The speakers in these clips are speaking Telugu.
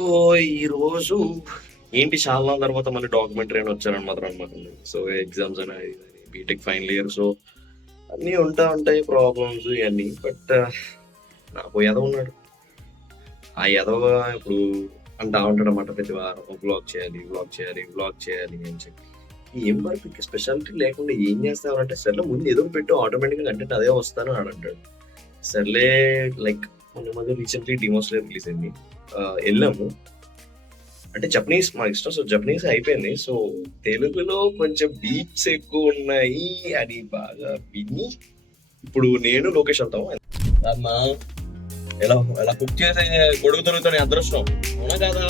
ఓ ఈ రోజు ఏంటి చాలా నాళ్ళ తర్వాత మళ్ళీ డాక్యుమెంటరీ అని వచ్చారనమాట అనమాట. సో ఎగ్జామ్స్ అని బీటెక్ ఫైనల్ ఇయర్. సో అన్నీ ఉంటాయి ప్రాబ్లమ్స్ ఇవన్నీ. బట్ నాకు ఎదవ ఉన్నాడు. ఆ ఎదవ ఇప్పుడు అంటా ఉంటాడు అన్నమాట ప్రతి వారం బ్లాగ్ చేయాలి బ్లాగ్ చేయాలి అని చెప్పి. ఏం వరకు స్పెషాలిటీ లేకుండా ఏం చేస్తావంటే సర్లే ముందు ఏదో ఒకటి పెట్టు ఆటోమేటిక్గా కంటెంట్ అదే వస్తాను అని అంటాడు. సర్లే లైక్ మొన్న మధ్య రీసెంట్లీ డిమోస్లే రిలీజ్ అయింది. వెళ్ళాము. అంటే జపనీస్ మాకు ఇష్టం. సో జపనీస్ అయిపోయింది. సో తెలుగులో కొంచెం బీట్స్ ఎక్కువ ఉన్నాయి అని బాగా విని ఇప్పుడు నేను లోకేష్ వెళ్తాము. అమ్మా ఎలా ఎలా కుక్ చేసే గొడుగు దొరుకుతాను అదృష్టం, అవునా కాదా?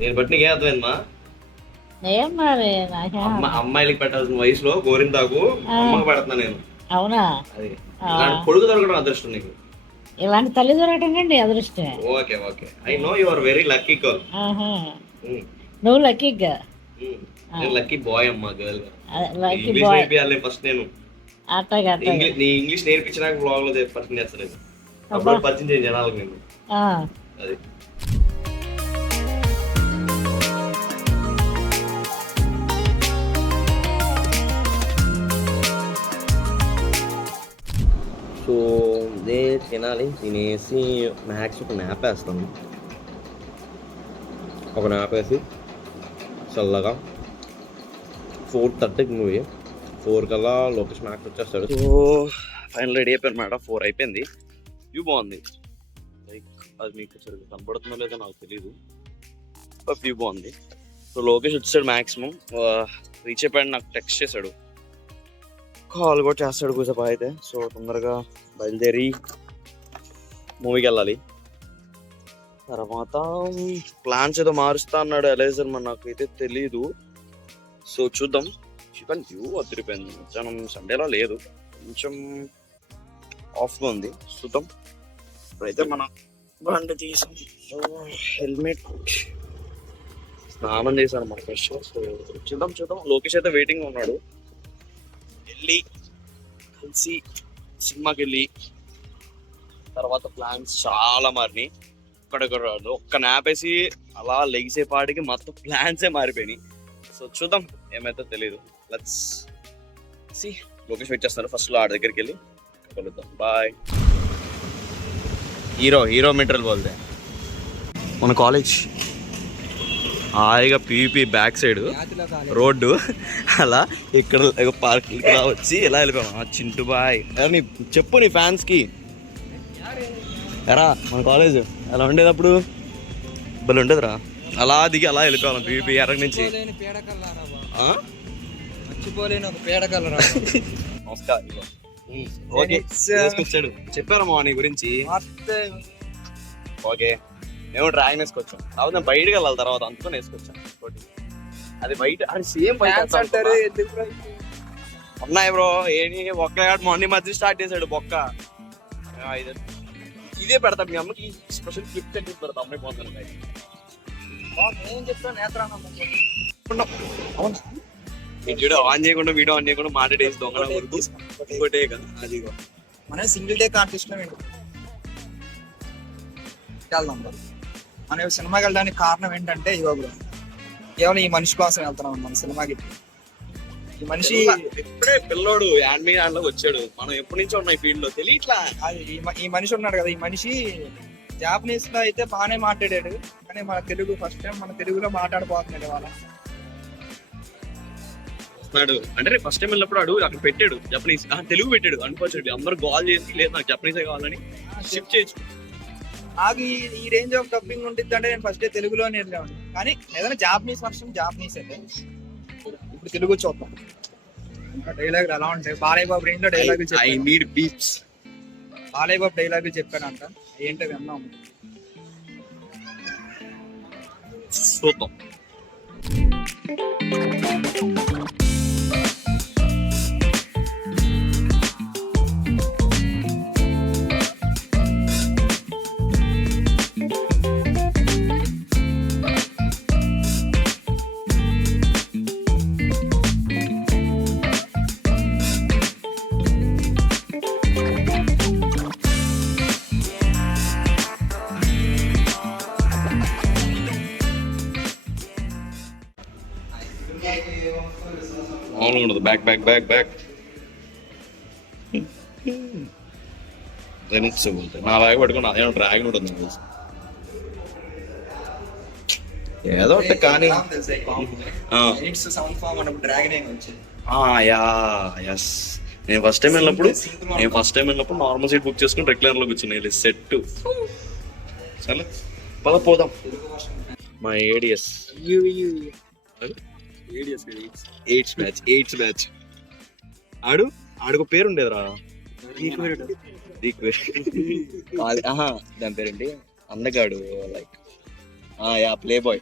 నేను బట్టి నీకేం అర్థమైందమ్మా? ఏం మరి అమ్మాయిలకి పెట్టాల్సిన వయసులో గోరింతాకు అమ్మకి పెడుతున్నా నేను. అవునా? అది ఇలాంటి కొడుకు దొరకడం అదృష్టం నీకు. ఇలాంటి తల్లి దొరకటం కండి అదృష్టమే. Okay okay, I know you are very lucky girl. నువ్వు లక్కీగా. నేను లక్కీ బాయ్ అమ్మా, గర్ల్. Lucky English boy. నేర్పియాలి ఫస్ట్ నేను. అట్టగా అట్టగా. నీ ఇంగ్లీష్ నేర్పించినాక బ్లాగ్ లో పరిచయం చేస్తాను నేను. అప్పుడు పరిచయం చేయ జనాలకు నేను. అది సో ఇదే తినాలి. తినేసి మ్యాక్స్ ఒక న్యాప్ వేస్తాను. ఒక న్యాప్ వేసి చల్లగా 4:30కి మూవీ. 4 కల్లా లోకేష్ మ్యాక్స్ వచ్చేస్తాడు. సో ఫైనల్ రెడీ అయిపోయాను మేడం. 4 అయిపోయింది. వ్యూ బాగుంది. లైక్ అది మీకు సరిగ్గా కనపడుతుందో లేదో నాకు తెలీదు. వ్యూ బాగుంది. సో లోకేష్ వచ్చాడు. మ్యాక్సిమం రీచ్ అయిపోయాడు. నాకు టెక్స్ట్ చేశాడు, కాల్ కూడా చేస్తాడు కూసేపు అయితే. సో తొందరగా బయలుదేరి మూవీకి వెళ్ళాలి. తర్వాత ప్లాన్స్ ఏదో మారుస్తా అన్నాడు ఎలైజర్, మరి నాకైతే తెలీదు. సో చూద్దాం. చికెన్ వ్యూ అదిరిపోయింది. మధ్యాహ్నం సండేలో లేదు, కొంచెం ఆఫ్గా ఉంది. చూద్దాం. ఇప్పుడైతే మనం బండి తీసాం. హెల్మెట్ స్నానం చేశాను మన ఫ్రెష్. సో చూద్దాం. లోకేష్ అయితే వెయిటింగ్ ఉన్నాడు. వెళ్ళి కలిసి సినిమాకి వెళ్ళి తర్వాత ప్లాన్స్ చాలా మారినాయి. ఇక్కడ ఒక్క న్యాప్ వేసి అలా లెగిసేపాటికి మొత్తం ప్లాన్సే మారిపోయినాయి. సో చూద్దాం ఏమైతే తెలీదు. Let's see. లోకేష్ వెయిట్ చేస్తున్నారు. ఫస్ట్లో ఆడ దగ్గరికి వెళ్ళి కలుద్దాం. బాయ్. హీరో మెటీరియల్ బోల్దే మన కాలేజ్ హాయిగా పీపీ బ్యాక్ సైడ్ రోడ్డు అలా ఇక్కడ పార్క్ ఇక్కడ వచ్చి ఎలా వెళ్ళిపోయాం. చింటూ బాయ్ నీ చెప్పు నీ ఫ్యాన్స్కి. ఎరా మన కాలేజ్ ఎలా ఉండేది అప్పుడు? భలే ఉండేదిరా. అలా దిగి అలా వెళ్ళిపోయాం పీపీ ఎర్ర నుంచి. ఓకే వచ్చాడు. చెప్పారమ్మా నీ గురించి. ఓకే మేము డ్రాగన్ వేసుకొచ్చాం. తర్వాత బయటకు వెళ్ళాలి తర్వాత అంతా వేసుకొచ్చాం. అది బయట అది సేమ్ అంటారు. ఉన్నాయి బ్రో. ఏంటి ఒక్క మార్నింగ్ మధ్య స్టార్ట్ చేశాడు బొక్క. ఇదే పెడతాం మీ అమ్మకి స్పెషల్ గిఫ్ట్ అని పెడతాం. అమ్మాయి పోతాను వీడియో ఆన్ చేయకుండా మాట్లాడేసి దొంగ ఇంకోటే కదా. అది మనం సింగిల్ డే ఆర్టిస్ట్ వెళ్దాం. మనం సినిమాకి వెళ్ళడానికి కారణం ఏంటంటే ఇవ్వరు కేవలం ఈ మనిషి కోసం వెళ్తున్నాం మన సినిమాకి. ఈ మనిషి ఇప్పుడే పిల్లోడు యాన్మీ దాంట్లోకి వచ్చాడు. మనం ఎప్పటి నుంచో ఉన్నాయి ఫీల్డ్ లో తెలియట్లా. ఈ మనిషి ఉన్నాడు కదా, ఈ మనిషి జాపనీస్ లో అయితే బాగానే మాట్లాడాడు, కానీ మన తెలుగు ఫస్ట్ టైం మన తెలుగులో మాట్లాడబోతున్నాడు వాళ్ళ. అంటే ఫస్ట్ టైం వెళ్ళినప్పుడు అడుగు అక్కడ పెట్టాడు జపనీస్, తెలుగు పెట్టాడు. అనిపించాడు అందరూ కాల్ చేసి లేదు నాకు జపనీసే కావాలని షిఫ్ట్ చేయొచ్చు. నాకు ఈ రేంజ్ ఆఫ్ డబ్బింగ్ ఉంటుంది అంటే నేను ఫస్ట్ తెలుగులో నేర్చుకోండి, కానీ ఏదైనా జాపనీస్ వర్షన్ జాపనీస్ అయితే ఇప్పుడు తెలుగు చూద్దాం. డైలాగులు ఎలా ఉంటాయి? బాలయ్య బాబు రేంజ్ లో డైలాగులు బాలయ్య బాబు డైలాగులు చెప్పానంట. ఏంటో విన్నాం. చూద్దాం. మామూలుగా ఉండదు. బ్యాక్ బ్యాక్ బ్యాక్ బ్యాక్ నా బ్యాగ్ పట్టుకుని అదేమో డ్రాగన్ ఉంటుంది నాకు తెలుసు. ఏదో ఒకటి కానీ యా ఎస్. నేను ఫస్ట్ టైం వెళ్ళినప్పుడు నార్మల్ సీట్ బుక్ చేసుకుని రెగ్యులర్ లో కూర్చున్నాయి సెట్. సరే పద పోదాం. మా ఏడిఎస్ ఎయిట్స్ బ్యాచ్ ఆడుకు పేరు ఉండేదిరా. దాని పేరేంటి అందగాడు లైక్ యా ప్లే బాయ్.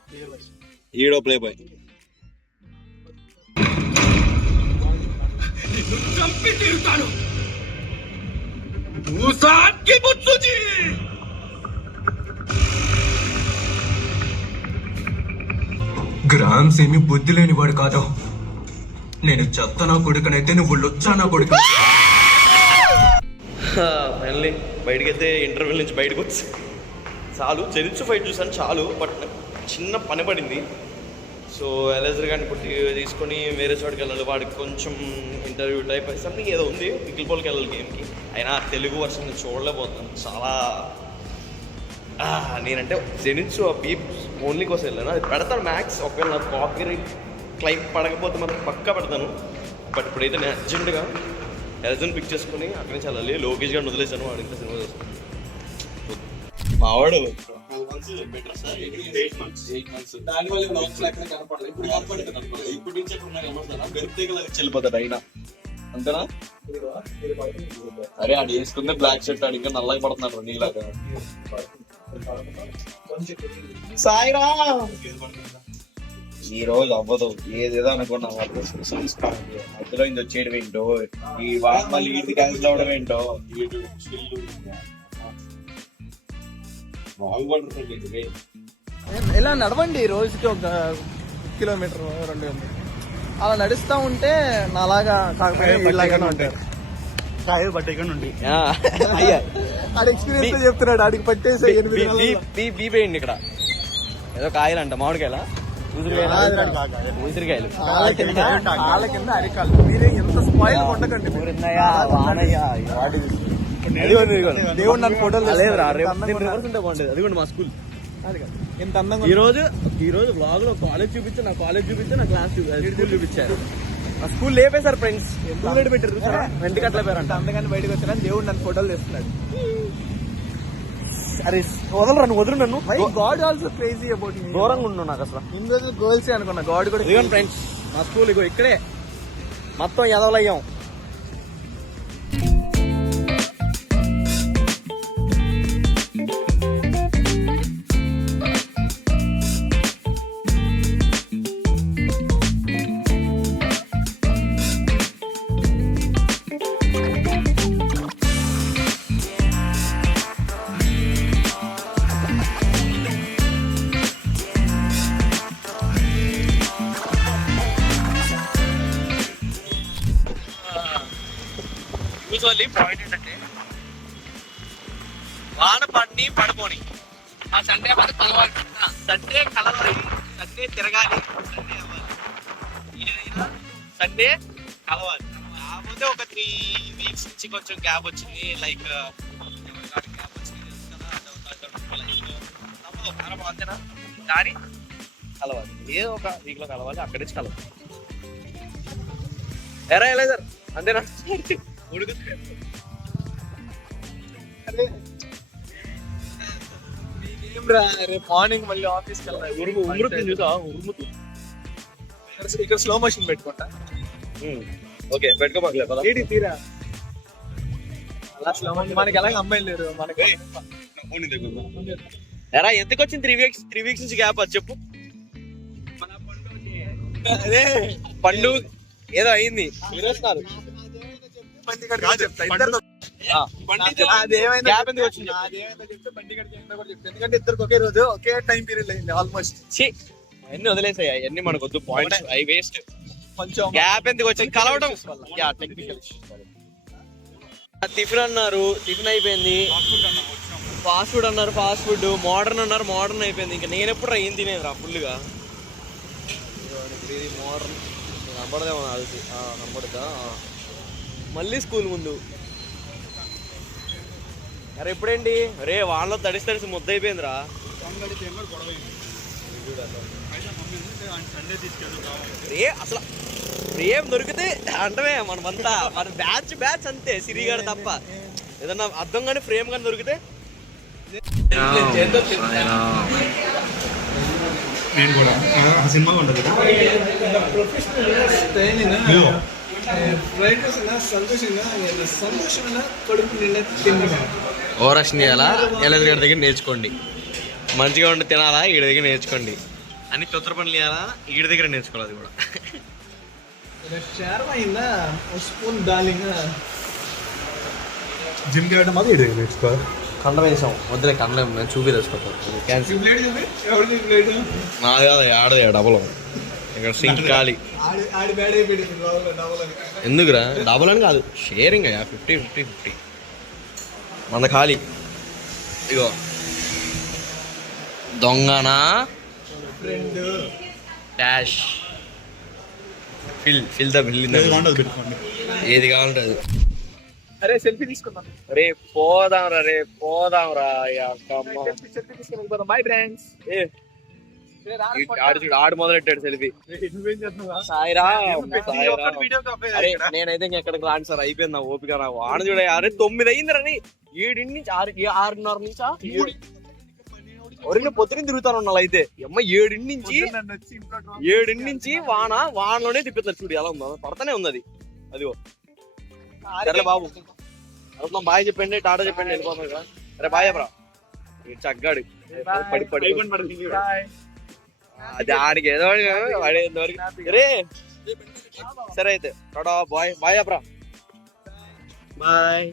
ఈడో ప్లే బాయ్. గ్రామ్స్ ఏమి బుద్ధి లేని వాడు కాదు. నేను చెత్త నా కొడుకునైతే నువ్వు లొచ్చా నా కొడుకు. ఫైనల్లీ బయటకి అయితే ఇంటర్వ్యూల నుంచి బయటకు వచ్చి చాలు జెరిచ్ ఫైట్ చూసాను చాలు. బట్ చిన్న పని పడింది. సో ఎలైజర్ గారిని ఇప్పుడు తీసుకొని వేరే చోటుకి వెళ్ళాలి. వాడికి కొంచెం ఇంటర్వ్యూ టైప్ సంథింగ్ ఏదో ఉంది. పికిల్పోల్కి వెళ్ళాలి గేమ్కి. అయినా తెలుగు వర్షన్ నేను చూడలేకపోతున్నాను. చాలా నేనంటే జెనిట్స్ ఆ బీప్ ఓన్లీ కోసం వెళ్ళాను. అది పెడతాను మ్యాక్స్. ఒకవేళ నాకు కాపీ క్లైమ్ పడకపోతే మాత్రం పక్కా పెడతాను. బట్ ఇప్పుడైతే నేను అర్జెంటుగా ఎలైజర్ని పిక్ చేసుకుని అక్కడి నుంచి వెళ్ళాలి. లోకేష్ గారిని వదిలేసాను. వాడు ఇంకా సినిమా చేస్తాను. మావాడు వెళ్ళిపోతాడు అయినా అంతేనా. అరే ఆడు వేసుకుందే బ్లాక్ షర్ట్. ఆడు ఇంకా నల్లగా పడుతున్నాడు నీలాగా. సాయిరా ఈ రోజు అవ్వదు. ఏదేదో అనుకున్నా మధ్యలో ఇది వచ్చేయడం ఏంటో, ఈ వారం మళ్ళీ ఇది క్యాన్సిల్ అవడం ఏంటో. ఇలా నడవండి రోజుకి 1 కిలోమీటర్ 2 కిలోమీటర్ అలా నడుస్తూ ఉంటే నాలాగా కాకపోతే ఇలాగానే ఉంటారు. ఆడ ఎక్స్పీరియన్స్ చెప్తున్నాడు. ఆడికి పట్టేసి బీపేయండి ఇక్కడ ఏదో కాయలంట మామిడికాయల ఉసిరికాయలు కాళ్ళ కింద అరికాలు. మీరే ఎంత స్పాయిల్ కొట్టకండి. దేవుడు నన్ను ఫోటోలు బాగుంటుంది. అది కూడా మా స్కూల్ ఎంత అందంగా. ఈ రోజు బ్లాగ్ లో కాలేజ్ చూపించా, నా కాలేజ్ చూపించా, నా క్లాస్ స్కూల్ చూపించారు. ఆ స్కూల్ లేపేశారు ఫ్రెండ్స్. పెట్టారు వెంటకి అట్లా పేరు అంట. అందుకని బయటకు వచ్చాను. దేవుడు నన్ను ఫోటోలు తెస్తున్నాడు. అరే వదలరా నువ్వు, వదులు నన్ను. God also crazy about me. దూరంగా ఉన్నావు నాకు అసలు. ఇన్ని రోజులు గర్ల్స్ అనుకున్నా. గాడ్ కూడా ఇదిగోండి ఫ్రెండ్స్ మా స్కూల్. ఇగో ఇక్కడే మొత్తం ఎదవలయ్యాం. యూజువల్లీ పాయింట్ ఏంటంటే వాన పడిని పడపోని ఆ సండే మనకు కలవాలి. సండే కలవాలి, సండే తిరగాలి, సండే అవ్వాలి. ఏదైనా సండే కలవాలి. కాకపోతే ఒక 3 వీక్స్ నుంచి కొంచెం గ్యాప్ వచ్చింది. లైక్ గ్యాప్ వచ్చింది కదా. అంతేనా కానీ కలవాలి. ఏదో ఒక వీక్ లో కలవాలి. అక్కడి నుంచి కలవాలి. ఎరా ఎలైజర్ అంతేనా. రేపు మార్నింగ్ మళ్ళీ ఆఫీస్కి వెళ్ళాలి. ఇక్కడ స్లో మోషన్ పెట్టుకుంటా. ఓకే పెట్టుకోలేదు తీరా అలా స్లో మోషన్. మనకి ఎలాగ అమ్మాయిలు లేరు మనకి. ఎరా ఎందుకు వచ్చింది 3 వీక్స్ నుంచి గ్యాప్ అది చెప్పు. అదే పండు ఏదో అయింది. ఎందుకంటే ఇద్దరికి ఒకే రోజు ఒకే టైం పీరియడ్ అయింది ఆల్మోస్ట్. అన్ని వదిలేసాయి. అవన్నీ మనకు వద్దు. పాయింట్స్ అవి వేస్ట్. కొంచెం గ్యాప్ ఎందుకు వచ్చింది కలవడం. టిఫిన్ అన్నారు, టిఫిన్ అయిపోయింది. ఫాస్ట్ ఫుడ్ అన్నారు, ఫాస్ట్ ఫుడ్. మోడర్న్ అన్నారు, మోడర్న్ అయిపోయింది. ఇంకా నేను ఎప్పుడు ఏం తినేది రా ఫుల్గా. మోడర్న్ కనపడదేమో అది కనపడుతా. మళ్ళీ స్కూల్ ముందు. అరే ఎప్పుడేంటి రే వాళ్ళలో తడిసి ముద్ద అయిపోయిందిరా. రే అసలు ప్రేమ్ దొరికితే అంటే మనమంతా మన బ్యాచ్ అంతే. సిరిగాడు తప్ప ఏదన్నా అర్థం కానీ ఫ్రేమ్ కానీ దొరికితే నేను కూడా ఆ సినిమా ఉండదు ఓరక్షన్ చేయాలా ఎలది గారి దగ్గర నేర్చుకోండి. మంచిగా ఉండి తినాలా ఈడి దగ్గర నేర్చుకోండి. అని తొత్తర పనులు చేయాలా ఈడి దగ్గర నేర్చుకోవాలి. అది కూడా స్పూన్ డార్లింగ్ జిమ్ కి వెళ్ళడం అది నేర్చుకో. కండ వేసాం వద్దులే కండ నేను చూపి తెచ్చుకుంటాను. నాది కాదు ఆడది డబల్ ఇక్కడ సింక్ ఖాళీ. ఎందుకురా డబల్ అని కాదు షేరింగ్ 50-50 మన ఖాళీ. ఇగో దొంగనా డాష్ ఫిల్ ద బిల్ పెట్టుకోండి. ఏది కావాలంటే అది. అరే సెల్ఫీ తీసుకుందాం. రే పోదాంరా సెల్ఫీ తీసుకుందాం. Bye friends. ఆడు మొదలెట్టాడు సెల్ఫీ. సాయిరా అరే నేనైతే ఇంకెక్కడికి రాను సార్ అయిపోయింది నా ఓపిక. నాకు ఆడ చూడ అరే 9 అయింది రని 7 నుంచి 6:30 నుంచి ఎవరైనా పొద్దున తిరుగుతాను ఉన్నాళ్ళు. అయితే అమ్మ 7 నుంచి వానలోనే తిప్పుతారు. చూడు ఎలా ఉందో పడతానే ఉంది అది. అదిగో సరేలే బాబు అవుతున్నాం. బాయ్ చెప్పండి టాటా చెప్పండి వెళ్ళిపోతాం కదా. అరే బాయ్ బ్రా చగ్గాడు పడి అది ఆడికి ఏదో పడేంతవరకు రే. సరే అయితే టాటా బాయ్ బ్రా బాయ్.